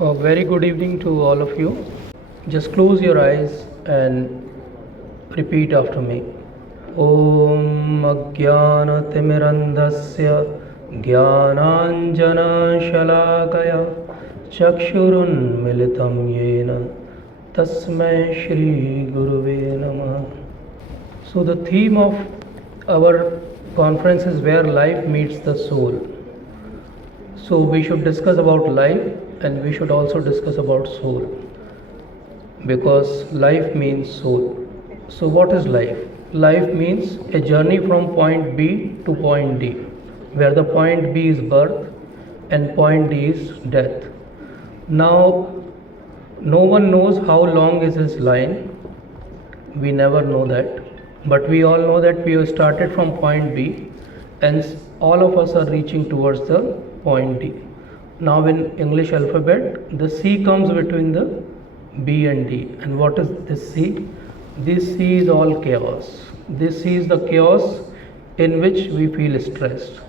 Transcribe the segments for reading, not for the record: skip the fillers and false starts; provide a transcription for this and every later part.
A very good evening to all of you. Just close your eyes and repeat after me. Om Ajnanaatimirandhasya Jnananjanashalakaya Chakshurunmilitam Yena Tasmai Shri Guruve Namaha. So the theme of our conference is where life meets the soul. So we should discuss about life and we should also discuss about soul, because life means soul. So what is life? Life means a journey from point B to point D, where the point B is birth and point D is death. Now, no one knows how long is this line. We never know that. But we all know that we have started from point B and all of us are reaching towards the point D. Now in English alphabet, the C comes between the B and D. And what is this C? This C is all chaos. This C is the chaos in which we feel stressed.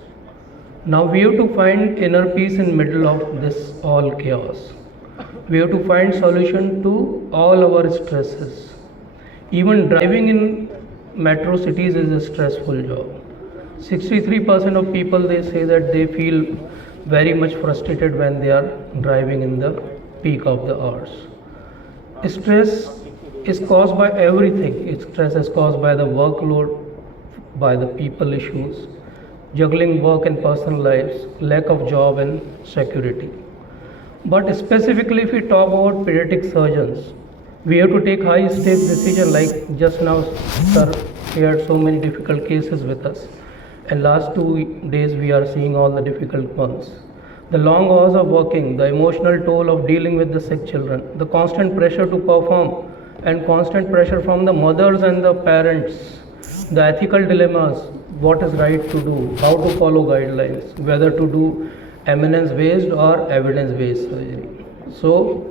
Now we have to find inner peace in middle of this all chaos. We have to find solution to all our stresses. Even driving in metro cities is a stressful job. 63% of people, they say that they feel very much frustrated when they are driving in the peak of the hours. Stress is caused by everything. Stress is caused by the workload, by the people issues, juggling work and personal lives, lack of job and security. But specifically if we talk about pediatric surgeons, we have to take high stakes decision, like just now sir shared so many difficult cases with us. And last 2 days we are seeing all the difficult ones. The long hours of working, the emotional toll of dealing with the sick children, the constant pressure to perform and constant pressure from the mothers and the parents, the ethical dilemmas, what is right to do, how to follow guidelines, whether to do eminence-based or evidence-based surgery. So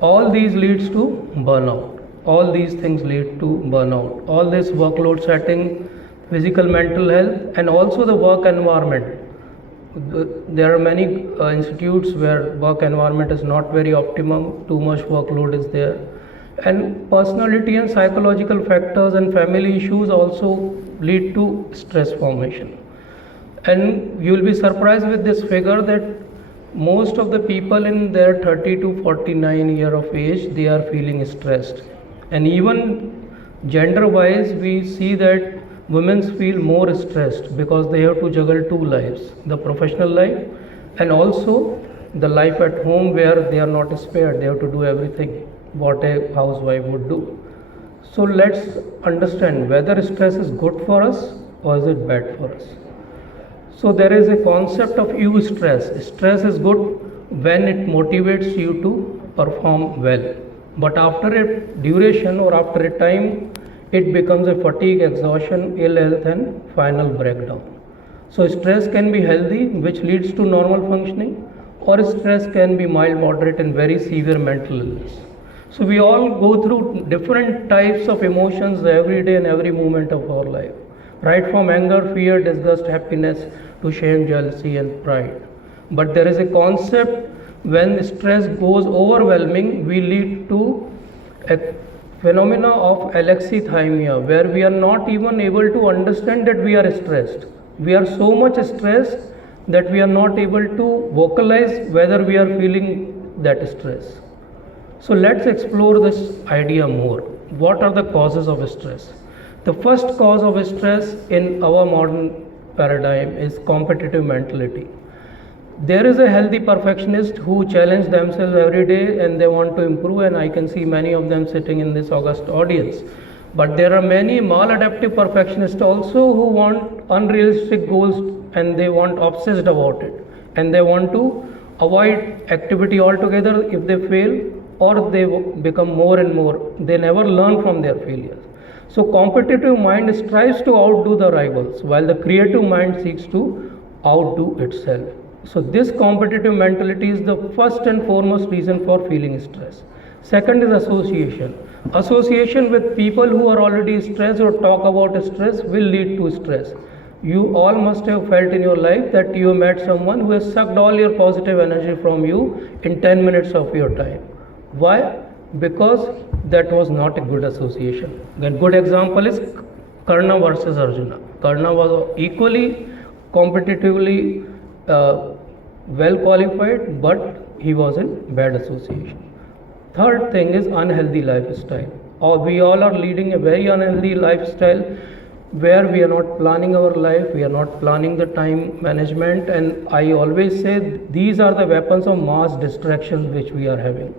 all these leads to burnout. All these things lead to burnout. All this workload setting, physical, mental health, and also the work environment. There are many institutes where work environment is not very optimum, too much workload is there. And personality and psychological factors and family issues also lead to stress formation. And you will be surprised with this figure that most of the people in their 30 to 49 year of age, they are feeling stressed. And even gender wise, we see that women feel more stressed because they have to juggle two lives, the professional life and also the life at home, where they are not spared. They have to do everything what a housewife would do. So let's understand whether stress is good for us or is it bad for us. So there is a concept of eustress. Stress is good when it motivates you to perform well. But after a duration or after a time, it becomes a fatigue, exhaustion, ill health and final breakdown. So stress can be healthy, which leads to normal functioning, or stress can be mild, moderate and very severe mental illness. So we all go through different types of emotions every day and every moment of our life. Right from anger, fear, disgust, happiness to shame, jealousy and pride. But there is a concept when stress goes overwhelming, we lead to a phenomena of alexithymia, where we are not even able to understand that we are stressed. We are so much stressed that we are not able to vocalize whether we are feeling that stress. So let's explore this idea more. What are the causes of stress? The first cause of stress in our modern paradigm is competitive mentality. There is a healthy perfectionist who challenge themselves every day and they want to improve, and I can see many of them sitting in this august audience. But there are many maladaptive perfectionists also who want unrealistic goals and they want obsessed about it, and they want to avoid activity altogether if they fail, or they become more and more, they never learn from their failures. So competitive mind strives to outdo the rivals, while the creative mind seeks to outdo itself. So this competitive mentality is the first and foremost reason for feeling stress. Second is association. Association with people who are already stressed or talk about stress will lead to stress. You all must have felt in your life that you have met someone who has sucked all your positive energy from you in 10 minutes of your time. Why? Because that was not a good association. A good example is Karna versus Arjuna. Karna was equally competitively well qualified, but he was in bad association. Third thing is unhealthy lifestyle. Or we all are leading a very unhealthy lifestyle where we are not planning our life, we are not planning the time management, and I always say these are the weapons of mass distraction which we are having.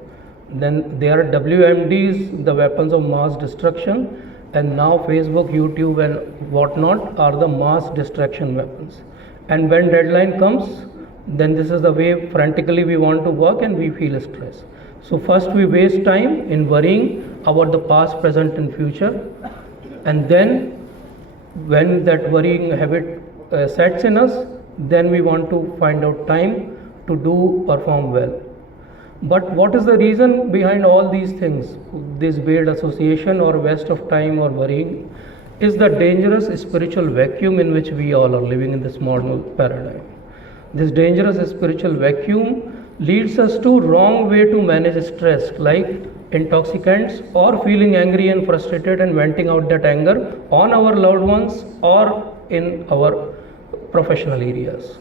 Then there are WMDs, the weapons of mass destruction, and now Facebook, YouTube, and whatnot are the mass distraction weapons. And when deadline comes, then this is the way frantically we want to work and we feel stress. So first we waste time in worrying about the past, present, and future, and then when that worrying habit sets in us, then we want to find out time to perform well. But what is the reason behind all these things? This weird association or waste of time or worrying is the dangerous spiritual vacuum in which we all are living in this modern paradigm. This dangerous spiritual vacuum leads us to wrong way to manage stress, like intoxicants or feeling angry and frustrated and venting out that anger on our loved ones or in our professional areas.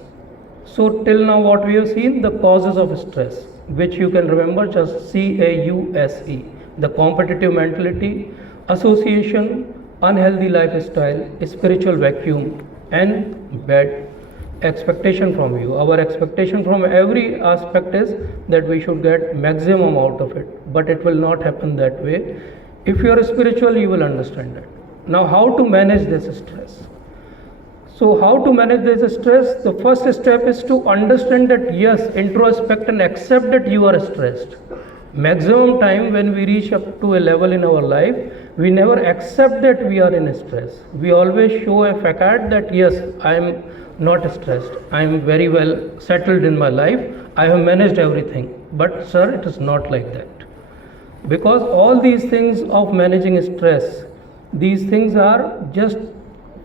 So till now what we have seen, the causes of stress, which you can remember just CAUSE, the competitive mentality, association, unhealthy lifestyle, spiritual vacuum, and bad expectation from you. Our expectation from every aspect is that we should get maximum out of it, but it will not happen that way. If you are spiritual, you will understand that. Now, how to manage this stress? So how to manage this stress? The first step is to understand that yes, introspect and accept that you are stressed. Maximum time when we reach up to a level in our life, we never accept that we are in stress. We always show a facade that yes, I am not stressed. I am very well settled in my life. I have managed everything. But sir, it is not like that. Because all these things of managing stress, these things are just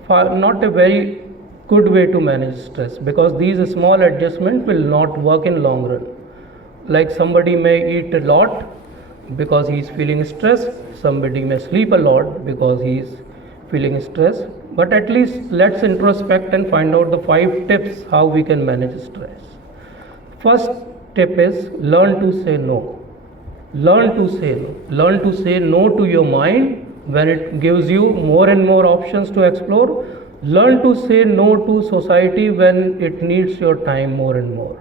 not a very good way to manage stress, because these small adjustments will not work in long run. Like somebody may eat a lot because he is feeling stress, somebody may sleep a lot because he is feeling stress, but at least let's introspect and find out the 5 tips how we can manage stress. First tip is learn to say no. Learn to say no. Learn to say no to your mind when it gives you more and more options to explore. Learn to say no to society when it needs your time more and more.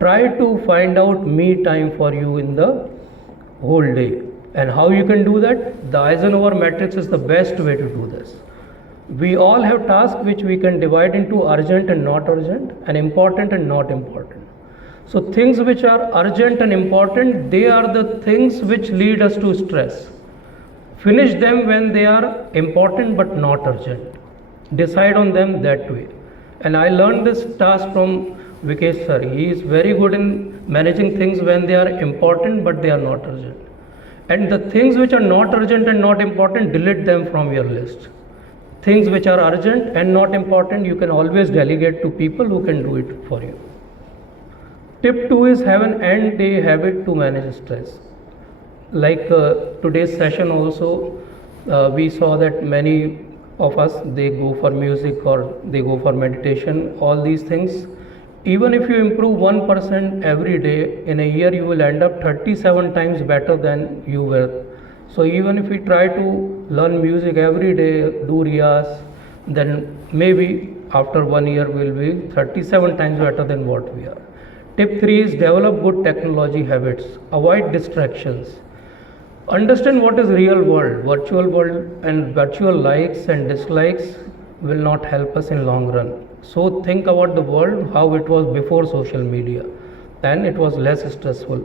Try to find out me time for you in the whole day. And how you can do that? The Eisenhower matrix is the best way to do this. We all have tasks which we can divide into urgent and not urgent, and important and not important. So things which are urgent and important, they are the things which lead us to stress. Finish them when they are important but not urgent. Decide on them that way. And I learned this task from Vikesh sir. He is very good in managing things when they are important but they are not urgent. And the things which are not urgent and not important, delete them from your list. Things which are urgent and not important, you can always delegate to people who can do it for you. Tip 2 is have an end day habit to manage stress. Like today's session also, we saw that many of us, they go for music or they go for meditation, all these things. Even if you improve 1% every day, in a year you will end up 37 times better than you were. So even if we try to learn music every day, do riyas, then maybe after 1 year we will be 37 times better than what we are. Tip 3 is develop good technology habits. Avoid distractions. Understand what is real world. Virtual world and virtual likes and dislikes will not help us in long run. So think about the world how it was before social media, and it was less stressful.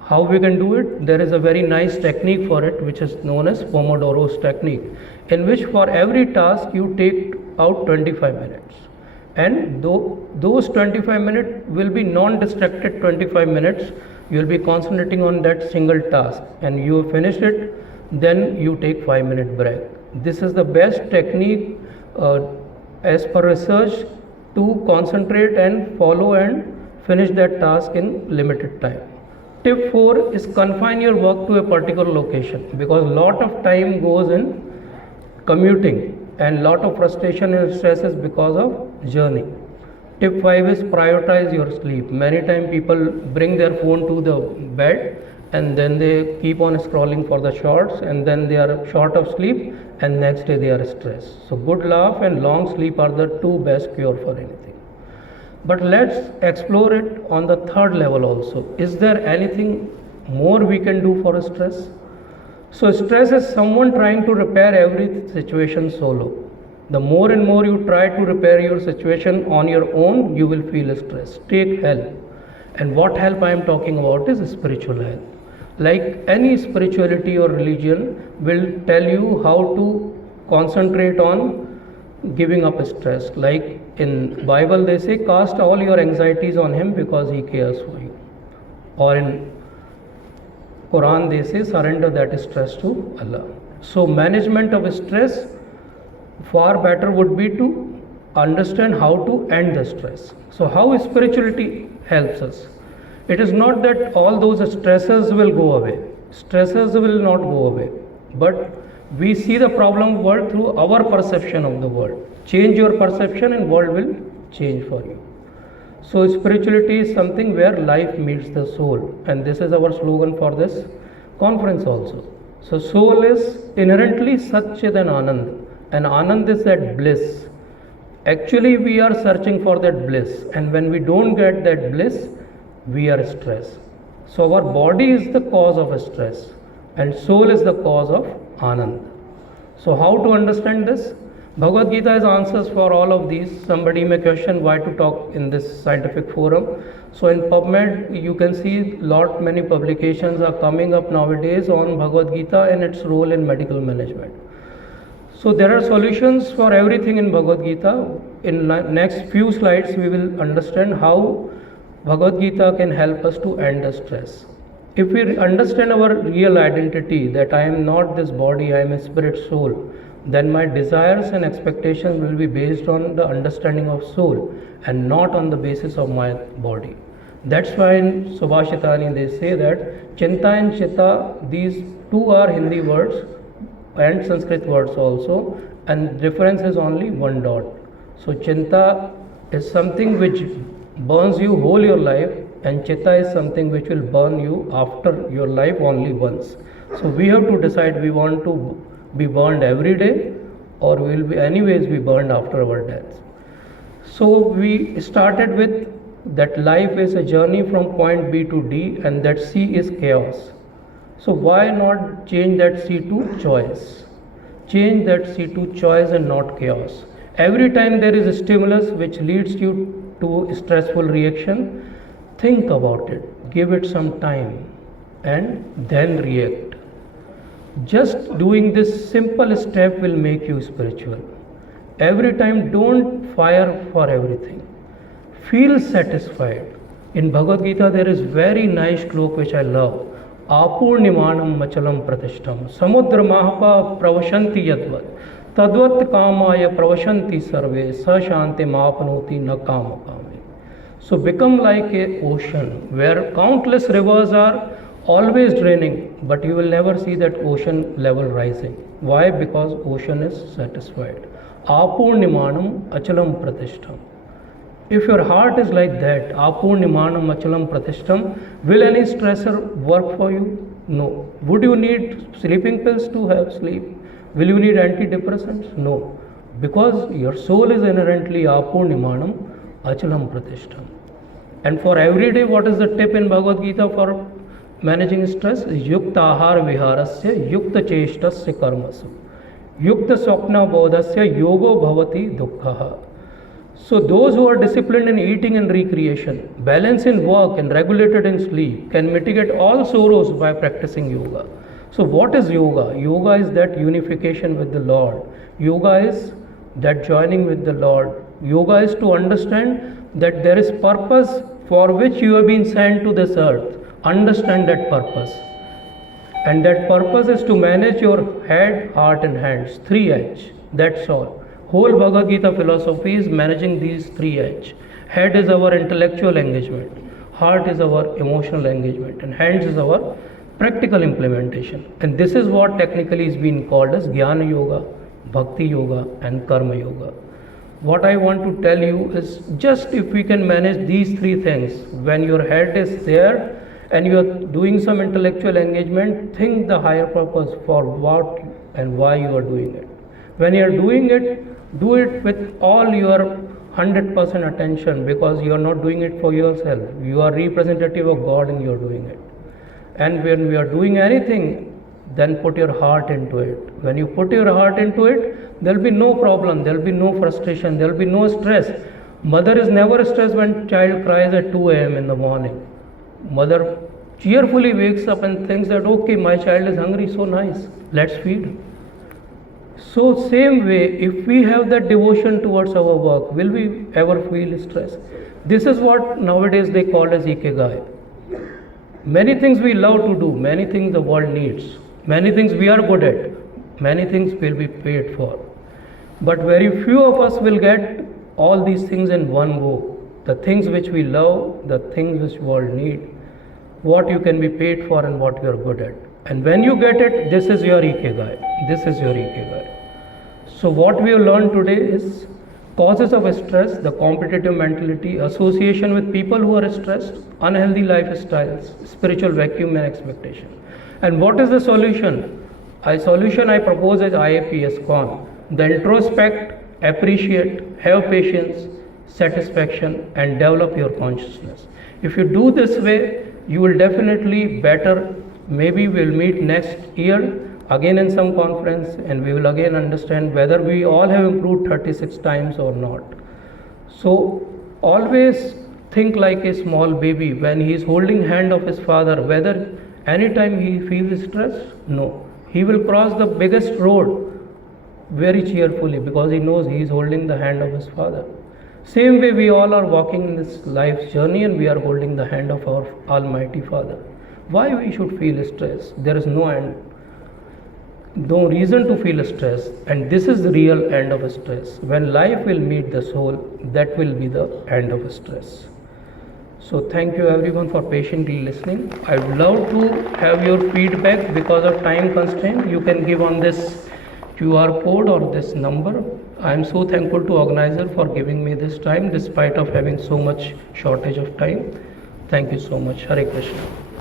How we can do it? There is a very nice technique for it which is known as Pomodoro's technique, in which for every task you take out 25 minutes. And those 25 minutes will be non-distracted 25 minutes. You will be concentrating on that single task, and you finish it, then you take 5-minute break. This is the best technique as per research, to concentrate and follow and finish that task in limited time. Tip 4 is confine your work to a particular location, because lot of time goes in commuting and lot of frustration and stress is because of journey. Tip 5 is prioritize your sleep. Many times people bring their phone to the bed and then they keep on scrolling for the shorts, and then they are short of sleep and next day they are stressed. So good laugh and long sleep are the two best cure for anything. But let's explore it on the third level also. Is there anything more we can do for stress? So stress is someone trying to repair every situation solo. The more and more you try to repair your situation on your own, you will feel stress. Take help. And what help I am talking about is spiritual help. Like any spirituality or religion will tell you how to concentrate on giving up stress. Like in Bible they say, cast all your anxieties on him because he cares for you. Or in Quran they say, surrender that stress to Allah. So management of stress far better would be to understand how to end the stress. So how spirituality helps us? It is not that all those stresses will go away. Stresses will not go away. But we see the problem world through our perception of the world. Change your perception and world will change for you. So spirituality is something where life meets the soul, and this is our slogan for this conference also. So soul is inherently Satchid and Anand, and Anand is that bliss. Actually we are searching for that bliss, and when we don't get that bliss, we are stressed. So our body is the cause of stress and soul is the cause of Anand. So how to understand this? Bhagavad Gita has answers for all of these. Somebody may question why to talk in this scientific forum. So in PubMed you can see many publications are coming up nowadays on Bhagavad Gita and its role in medical management. So there are solutions for everything in Bhagavad Gita. In next few slides we will understand how Bhagavad Gita can help us to end the stress. If we understand our real identity, that I am not this body, I am a spirit soul, then my desires and expectations will be based on the understanding of soul and not on the basis of my body. That's why in Subhashitani they say that Chinta and Chitta, these two are Hindi words and Sanskrit words also, and difference is only one dot. So Chinta is something which burns you whole your life, and Chitta is something which will burn you after your life only once. So we have to decide we want to be burned every day or we will be anyways be burned after our death. So we started with that life is a journey from point B to D, and that C is chaos. So why not change that C to choice? Change that C to choice and not chaos. Every time there is a stimulus which leads you to a stressful reaction, think about it, give it some time and then react. Just doing this simple step will make you spiritual. Every time don't fire for everything. Feel satisfied. In Bhagavad Gita there is very nice shloka which I love. Apurnimanam machalam pratishtam samudra mahapa pravashanti yadvat tadvat kamaya pravashanti sarve sa shanti mapanoti na kama kame. So become like a ocean where countless rivers are always draining, but you will never see that ocean level rising. Why? Because ocean is satisfied. Apurnimanam achalam pratishtam. If your heart is like that, apurnimanam achalam pratishtam, will any stressor work for you? No. Would you need sleeping pills to have sleep? Will you need antidepressants? No. Because your soul is inherently apurnimanam achalam pratishtam. And for every day, what is the tip in Bhagavad Gita for managing stress? Yukta ahar viharasya yukta cheshtasya karmasu yukta swapna bodhasya yogo bhavati dukkhaha. So those who are disciplined in eating and recreation, balanced in work and regulated in sleep can mitigate all sorrows by practicing yoga. So what is yoga? Yoga is that unification with the Lord. Yoga is that joining with the Lord. Yoga is to understand that there is purpose for which you have been sent to this earth. Understand that purpose. And that purpose is to manage your head, heart and hands. 3H. That's all. Whole Bhagavad Gita philosophy is managing these three edge. Head is our intellectual engagement, heart is our emotional engagement, and hands is our practical implementation. And this is what technically is being called as Jnana Yoga, Bhakti Yoga, and Karma Yoga. What I want to tell you is just if we can manage these three things, when your head is there and you are doing some intellectual engagement, think the higher purpose for what and why you are doing it. When you are doing it, do it with all your 100% attention, because you are not doing it for yourself. You are representative of God and you are doing it. And when we are doing anything, then put your heart into it. When you put your heart into it, there will be no problem, there will be no frustration, there will be no stress. Mother is never stressed when child cries at 2 a.m. in the morning. Mother cheerfully wakes up and thinks that, okay, my child is hungry, so nice, let's feed. So same way, if we have that devotion towards our work, will we ever feel stress? This is what nowadays they call as ikigai. Many things we love to do, many things the world needs, many things we are good at, many things will be paid for. But very few of us will get all these things in one go. The things which we love, the things which world need, what you can be paid for and what you are good at. And when you get it, this is your ikigai. This is your ikigai. So what we have learned today is causes of stress, the competitive mentality, association with people who are stressed, unhealthy lifestyles, spiritual vacuum and expectation. And what is the solution? A solution I propose is IAP SCON. The introspect, appreciate, have patience, satisfaction, and develop your consciousness. If you do this way, you will definitely better. Maybe we'll meet next year again in some conference, and we will again understand whether we all have improved 36 times or not. So always think like a small baby when he is holding hand of his father, whether anytime he feels stress, no. He will cross the biggest road very cheerfully because he knows he is holding the hand of his father. Same way we all are walking in this life's journey and we are holding the hand of our Almighty Father. Why we should feel stress? There is no end. No reason to feel stress, and this is the real end of stress. When life will meet the soul, that will be the end of stress. So thank you everyone for patiently listening. I would love to have your feedback. Because of time constraint, you can give on this QR code or this number. I am so thankful to organizer for giving me this time despite of having so much shortage of time. Thank you so much. Hare Krishna.